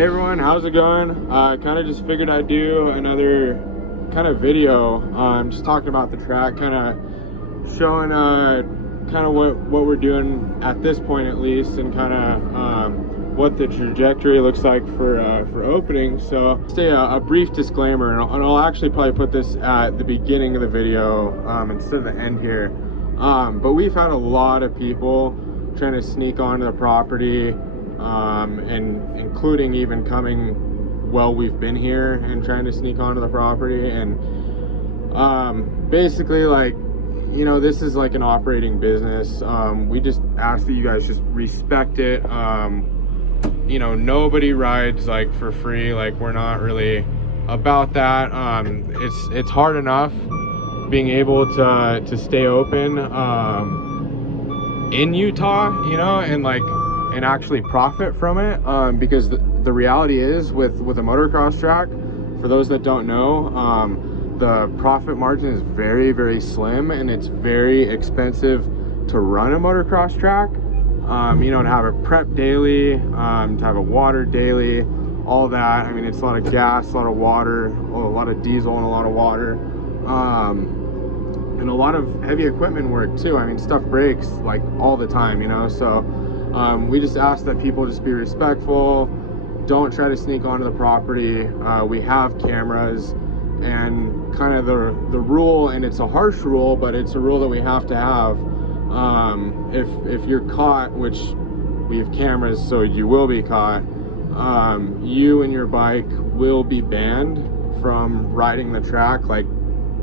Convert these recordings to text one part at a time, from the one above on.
Hey everyone, how's it going? I kind of just figured I'd do another kind of video, just talking about the track, kind of showing kind of what we're doing at this point at least, and kind of what the trajectory looks like for opening. So say a brief disclaimer, and I'll actually probably put this at the beginning of the video instead of the end here. But we've had a lot of people trying to sneak onto the property, and including even coming while we've been here and trying to sneak onto the property. And basically, like, you know, this is like an operating business. We just ask that you guys just respect it. You know, nobody rides like for free. Like, we're not really about that. It's hard enough being able to stay open in Utah, you know, and actually profit from it, because the reality is with a motocross track, for those that don't know, the profit margin is very, very slim, and it's very expensive to run a motocross track. You know, to have it prep daily, to have it watered daily, all that. I mean, it's a lot of gas, a lot of water, a lot of diesel, and a lot of water, and a lot of heavy equipment work too. I mean, stuff breaks like all the time, you know. So we just ask that people just be respectful, don't try to sneak onto the property. We have cameras, and kind of the rule, and it's a harsh rule, but it's a rule that we have to have. If you're caught, which we have cameras, so you will be caught, you and your bike will be banned from riding the track, like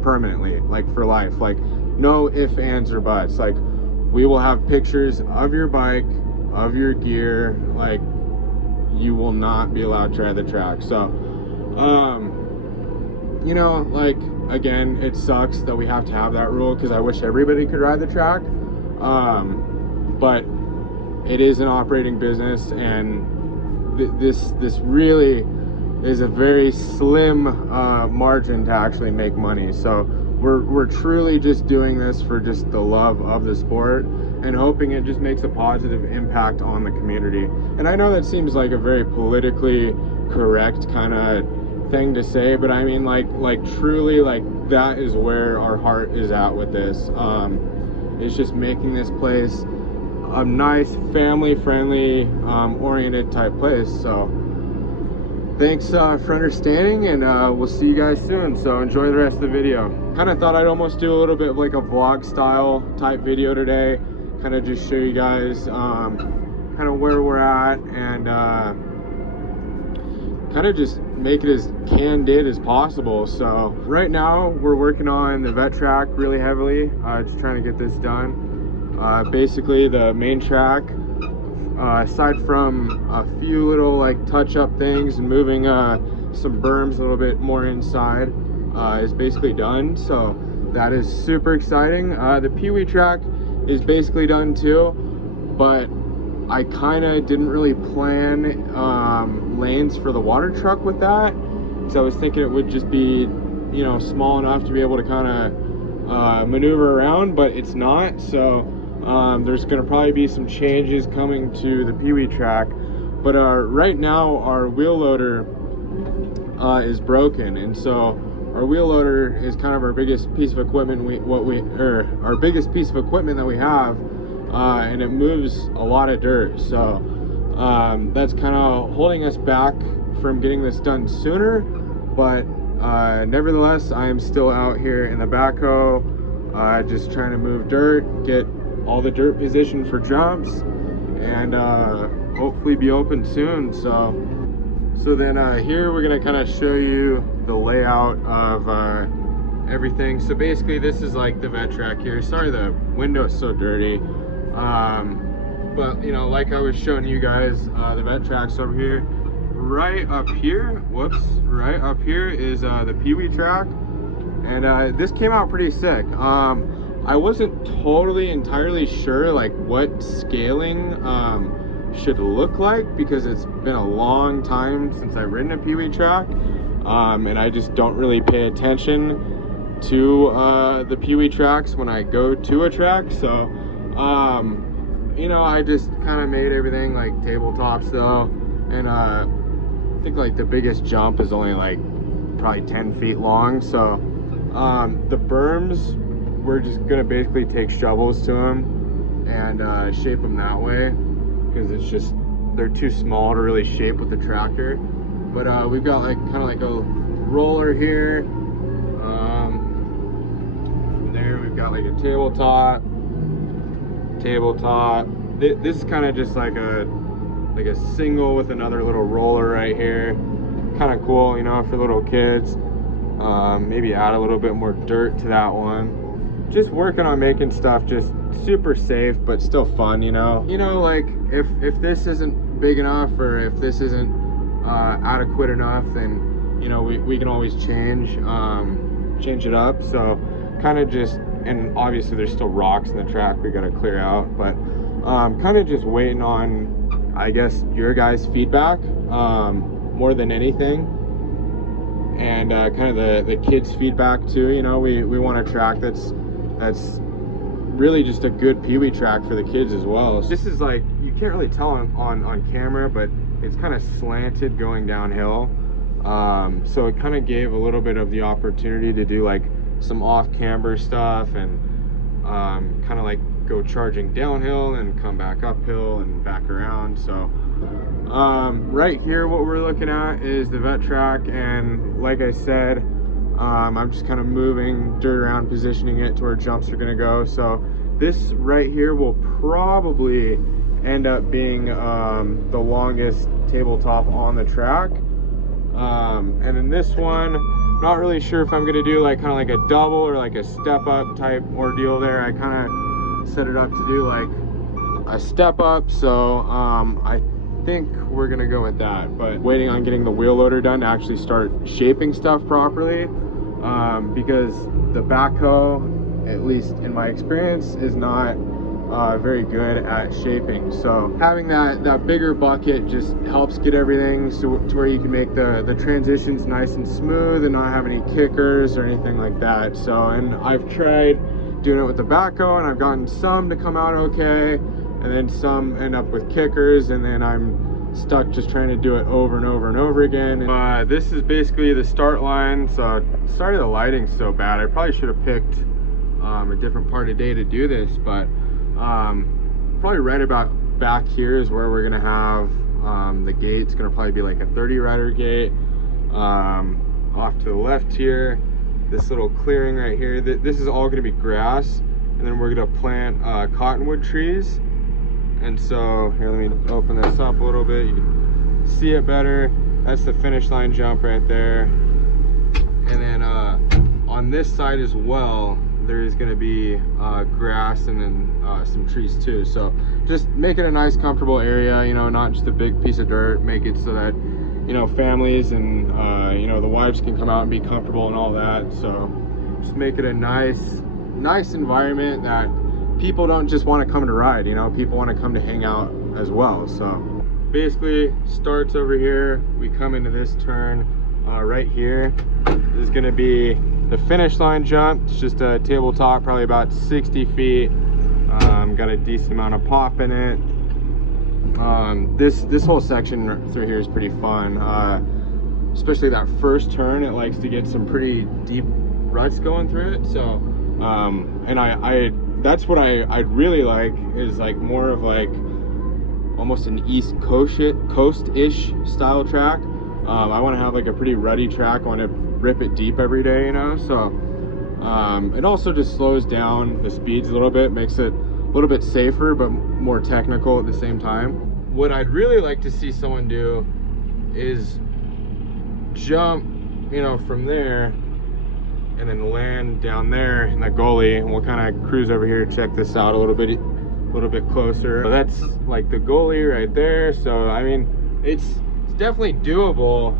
permanently, like for life. Like, no ifs, ands, or buts. Like, we will have pictures of your bike, of your gear. Like, you will not be allowed to ride the track. So you know, like, again, it sucks that we have to have that rule, because I wish everybody could ride the track, but it is an operating business, and this really is a very slim margin to actually make money. So we're truly just doing this for just the love of the sport, and hoping it just makes a positive impact on the community. And I know that seems like a very politically correct kind of thing to say, but I mean, like truly, like, that is where our heart is at with this. It's just making this place a nice, family-friendly, oriented type place. So thanks for understanding, and we'll see you guys soon. So enjoy the rest of the video. Kind of thought I'd almost do a little bit of like a vlog style type video today, kind of just show you guys kind of where we're at, and kind of just make it as candid as possible. So right now we're working on the vet track really heavily, just trying to get this done. Basically, the main track, aside from a few little like touch-up things and moving some berms a little bit more inside, is basically done. So that is super exciting. The Pee-wee track is basically done too, but I kind of didn't really plan lanes for the water truck with that, so I was thinking it would just be, you know, small enough to be able to kind of maneuver around, but it's not. So there's going to probably be some changes coming to the Pee-wee track. But right now our wheel loader is broken, and so our wheel loader is kind of our biggest piece of equipment. Our biggest piece of equipment that we have, and it moves a lot of dirt. So that's kind of holding us back from getting this done sooner. But nevertheless, I am still out here in the backhoe, just trying to move dirt, get all the dirt positioned for jumps, and hopefully be open soon. So then here we're gonna kind of show you the layout of everything. So basically, this is like the vet track here. Sorry the window is so dirty, but you know, like I was showing you guys, the vet track's over here. Right up here, right up here is the Pee-wee track, and this came out pretty sick. I wasn't totally entirely sure like what scaling should look like, because it's been a long time since I've ridden a Pee-wee track, and I just don't really pay attention to the Pee-wee tracks when I go to a track. So you know, I just kind of made everything like tabletop though, and think like the biggest jump is only like probably 10 feet long. So the berms, we're just gonna basically take shovels to them and shape them that way, because it's just, they're too small to really shape with the tractor. But we've got like kind of like a roller here. There we've got like a tabletop. This is kind of just like a single with another little roller right here. Kind of cool, you know, for little kids. Maybe add a little bit more dirt to that one. Just working on making stuff just super safe but still fun, you know. Like if this isn't big enough, or if this isn't adequate enough, then you know we can always change it up. So kind of just, and obviously there's still rocks in the track we got to clear out, but kind of just waiting on, I guess, your guys' feedback more than anything, and kind of the kids' feedback too. You know, we want a track that's really just a good peewee track for the kids as well. This is like, you can't really tell on camera, but it's kind of slanted going downhill, so it kind of gave a little bit of the opportunity to do like some off-camber stuff, and kind of like go charging downhill and come back uphill and back around. So right here what we're looking at is the vet track, and like I said, I'm just kind of moving dirt around, positioning it to where jumps are going to go. So this right here will probably end up being the longest tabletop on the track, and then this one, not really sure if I'm going to do like kind of like a double or like a step up type ordeal there. I kind of set it up to do like a step up, so I think we're gonna go with that, but waiting on getting the wheel loader done to actually start shaping stuff properly, because the backhoe, at least in my experience, is not very good at shaping. So having that bigger bucket just helps get everything to where you can make the transitions nice and smooth and not have any kickers or anything like that. So, and I've tried doing it with the backhoe, and I've gotten some to come out okay, and then some end up with kickers, and then I'm stuck just trying to do it over and over and over again. This is basically the start line. So sorry the lighting's so bad. I probably should have picked a different part of day to do this, but probably right about back here is where we're gonna have the gate. It's gonna probably be like a 30 rider gate. Off to the left here, this little clearing right here, this is all gonna be grass, and then we're gonna plant cottonwood trees. And so here, let me open this up a little bit, you can see it better. That's the finish line jump right there. And then on this side as well, there's going to be grass, and then some trees too. So just make it a nice comfortable area, you know, not just a big piece of dirt. Make it so that, you know, families and you know, the wives can come out and be comfortable and all that. So just make it a nice environment that people don't just want to come to ride, you know, people want to come to hang out as well. So basically starts over here, we come into this turn right here. This is going to be the finish line jump. It's just a tabletop, probably about 60 feet. Got a decent amount of pop in it. This whole section through here is pretty fun, especially that first turn. It likes to get some pretty deep ruts going through it. So and that's what I'd really like, is like more of like almost an East Coast-ish style track. I want to have like a pretty ruddy track. I want to rip it deep every day, you know. So it also just slows down the speeds a little bit, makes it a little bit safer but more technical at the same time. What I'd really like to see someone do is jump, you know, from there and then land down there in the gully, and we'll kind of cruise over here, check this out a little bit closer. So that's like the gully right there. So I mean, it's definitely doable.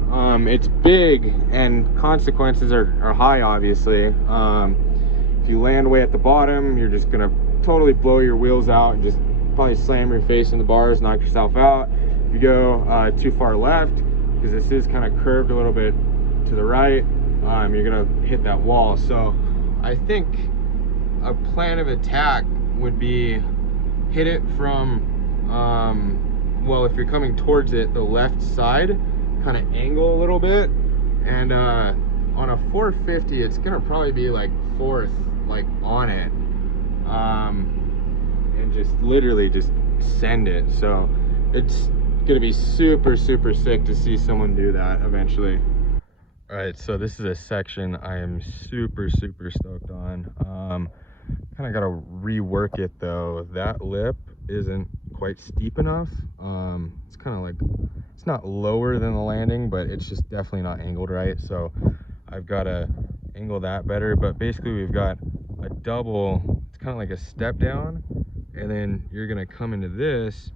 It's big and consequences are high, obviously. If you land way at the bottom, you're just gonna totally blow your wheels out and just probably slam your face in the bars, knock yourself out. If you go too far left, because this is kind of curved a little bit to the right, you're gonna hit that wall. So I think a plan of attack would be hit it from well, if you're coming towards it, the left side, kind of angle a little bit. And on a 450, it's gonna probably be like fourth, like on it, and just literally just send it. So it's gonna be super sick to see someone do that eventually. All right, so this is a section I am super stoked on. Kind of got to rework it though. That lip isn't quite steep enough. It's kind of like, it's not lower than the landing, but it's just definitely not angled right. So I've got to angle that better. But basically we've got a double, it's kind of like a step down, and then you're gonna come into this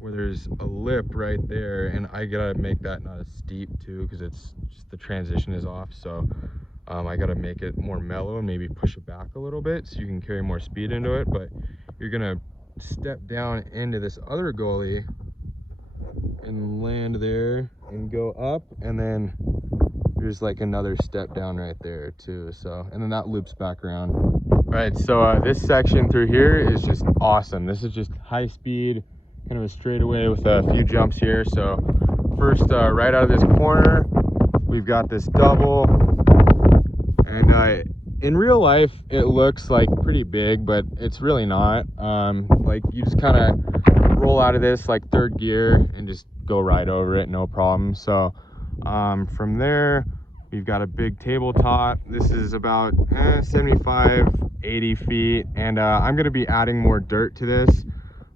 where there's a lip right there, and I gotta make that not as steep too, because it's just the transition is off. So I gotta make it more mellow and maybe push it back a little bit so you can carry more speed into it. But you're gonna step down into this other gully and land there and go up, and then there's like another step down right there too. So, and then that loops back around. All right, so this section through here is just awesome. This is just high speed, kind of a straightaway with a few jumps here. So first, right out of this corner, we've got this double, and in real life it looks like pretty big, but it's really not. Like you just kind of roll out of this like third gear and just go right over it, no problem. So from there we've got a big tabletop. This is about 75-80 feet, and I'm going to be adding more dirt to this,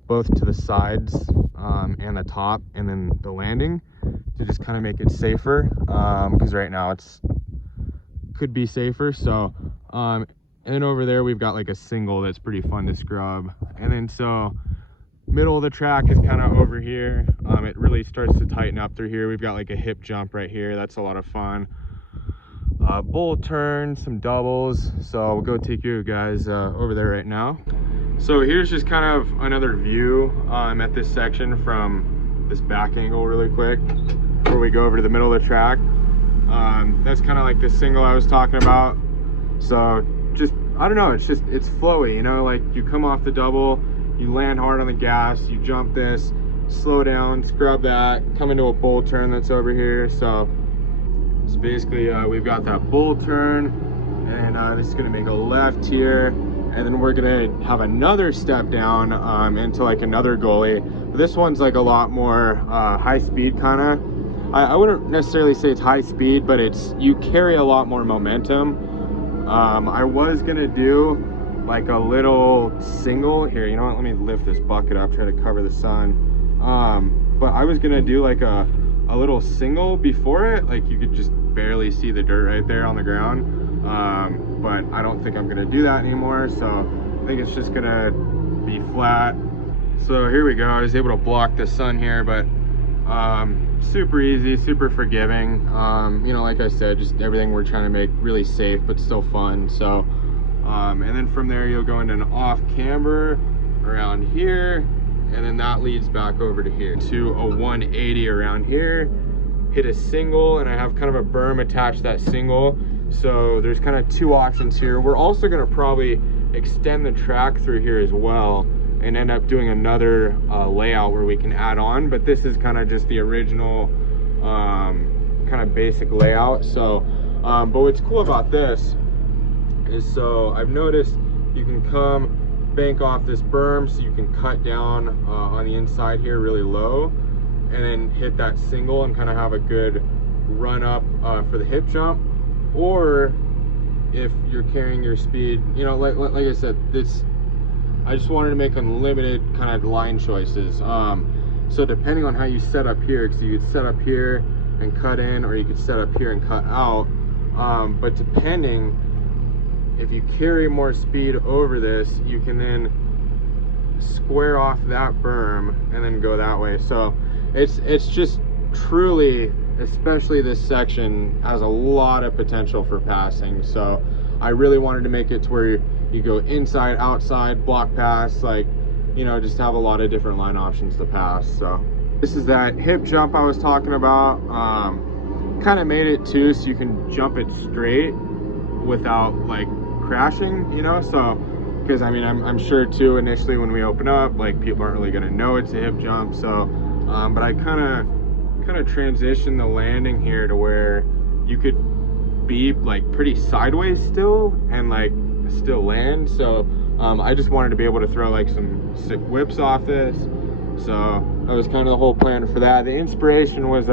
both to the sides and the top, and then the landing, to just kind of make it safer, because right now it's could be safer. So and then over there we've got like a single that's pretty fun to scrub. And then so middle of the track is kind of over here. It really starts to tighten up through here. We've got like a hip jump right here, that's a lot of fun. Bull turn, some doubles. So we'll go take you guys over there right now. So here's just kind of another view at this section from this back angle really quick before we go over to the middle of the track. That's kind of like the single I was talking about. So just, I don't know, it's flowy, you know, like you come off the double, you land hard on the gas, you jump this, slow down, scrub that, come into a bull turn that's over here. So basically we've got that bull turn, and this is going to make a left here, and then we're going to have another step down into like another gully. This one's like a lot more high speed kind of. I wouldn't necessarily say it's high speed, but you carry a lot more momentum. I was going to do like a little single here. You know what, let me lift this bucket up, try to cover the sun. But I was going to do like a little single before it, like you could just barely see the dirt right there on the ground, but I don't think I'm gonna do that anymore. So I think it's just gonna be flat. So here we go, I was able to block the sun here, but super easy, super forgiving. You know, like I said, just everything we're trying to make really safe but still fun. So and then from there you'll go into an off camber around here, and then that leads back over to here to a 180 around here, hit a single, and I have kind of a berm attached to that single. So there's kind of two options here. We're also going to probably extend the track through here as well and end up doing another layout where we can add on, but this is kind of just the original kind of basic layout. So but what's cool about this is, so I've noticed you can come bank off this berm, so you can cut down on the inside here really low, and then hit that single and kind of have a good run up for the hip jump. Or if you're carrying your speed, you know, like I said, I just wanted to make unlimited kind of line choices. So depending on how you set up here, because you could set up here and cut in, or you could set up here and cut out. But depending, if you carry more speed over this, you can then square off that berm and then go that way. So it's just truly, especially this section, has a lot of potential for passing. So I really wanted to make it to where you go inside, outside, block pass, like, you know, just have a lot of different line options to pass. So this is that hip jump I was talking about. Kind of made it too so you can jump it straight without like crashing, you know. So because I mean, I'm sure too, initially when we open up, like, people aren't really going to know it's a hip jump. So but I kind of kind of transition the landing here to where you could be like pretty sideways still and like still land. So I just wanted to be able to throw like some sick whips off this. So that was kind of the whole plan for that. The inspiration was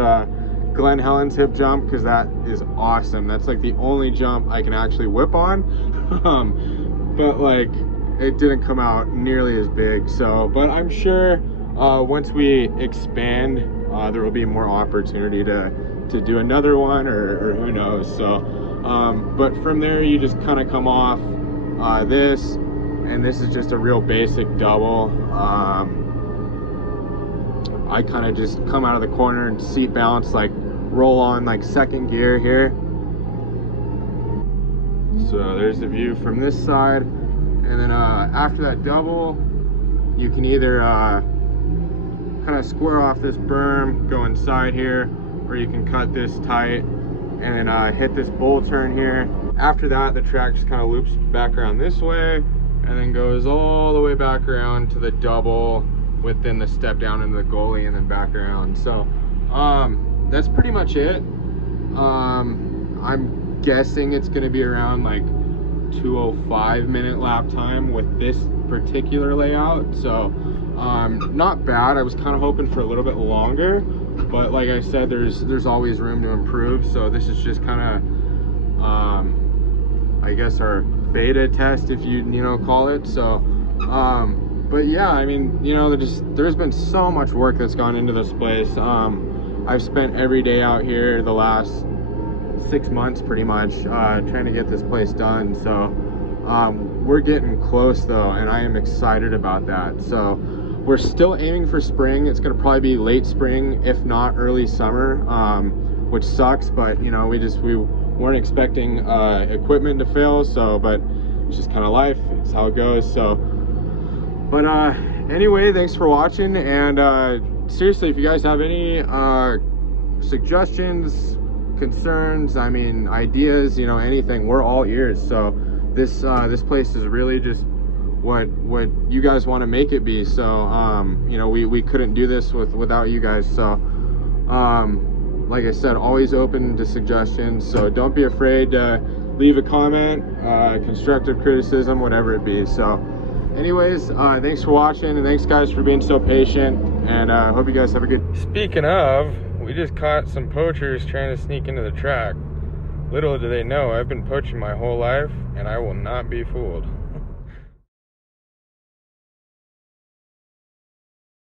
Glenn Helen's hip jump, because that is awesome. That's like the only jump I can actually whip on. But like it didn't come out nearly as big. So, but I'm sure once we expand, there will be more opportunity to do another one, or who knows. So, but from there you just kind of come off this, and this is just a real basic double. I kind of just come out of the corner and seat bounce, like roll on like second gear here. So there's the view from this side. And then after that double, you can either kind of square off this berm, go inside here, or you can cut this tight and then hit this bull turn here. After that, the track just kind of loops back around this way and then goes all the way back around to the double, within the step down into the goalie, and then back around. So that's pretty much it. I'm guessing it's going to be around like 2:05 minute lap time with this particular layout. So not bad. I was kind of hoping for a little bit longer, but like I said, there's always room to improve. So this is just kind of I guess our beta test, if you call it. So but yeah, I mean, there's been so much work that's gone into this place. I've spent every day out here the last 6 months pretty much trying to get this place done. So we're getting close though, and I am excited about that. So we're still aiming for spring. It's going to probably be late spring, if not early summer, which sucks, but we weren't expecting equipment to fail. So, but it's just kind of life. It's how it goes. So, but anyway, thanks for watching. And seriously, if you guys have any suggestions, concerns, I mean ideas, anything, we're all ears. So this place is really just what you guys want to make it be. So we couldn't do this without you guys. So like I said, always open to suggestions. So don't be afraid to leave a comment, constructive criticism, whatever it be. So anyways, thanks for watching, and thanks guys for being so patient, and hope you guys have a good. Speaking of, we just caught some poachers trying to sneak into the track. Little do they know, I've been poaching my whole life, and I will not be fooled.